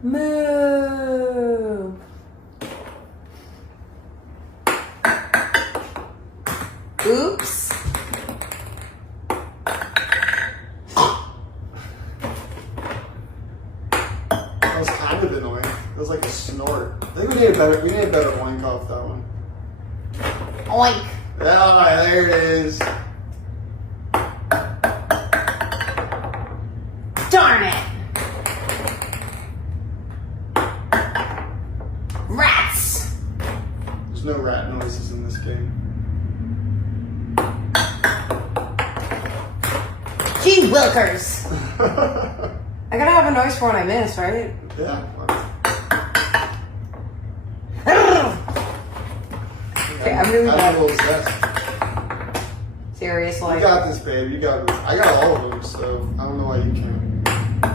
Move. Oops. That was kind of annoying. It was like a snort. I think we need a better oink off that one. Oink. Ah, there it is. Darn it. Rats. There's no rat noises in this game. Gee Wilkers. I gotta have a noise for when I miss, right? Yeah. Okay, I'm really I bad. have a little zest. Seriously. You got this, babe. You got this. I got all of them, so I don't know why you can't.